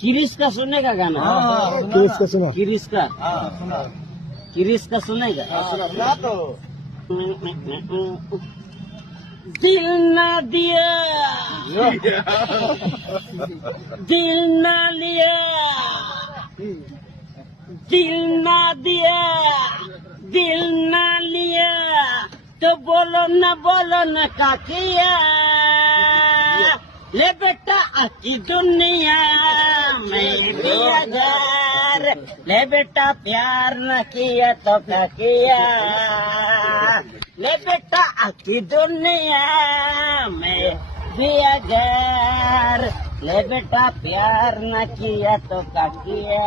किरिस का सुनेगा गाना? किरिस का सुना। किरिस का? किरिस का सुनेगा? सुना तो दिल ना दिया, दिल ना लिया, दिल ना दिया, दिल ना लिया, तो बोलो ना का किया। ले बेटा आकी दुनिया में भी अगर ले बेटा प्यार न किया तो क्या किया। ले बेटा आकी दुनिया में भी अगर ले बेटा प्यार न किया तो क्या किया।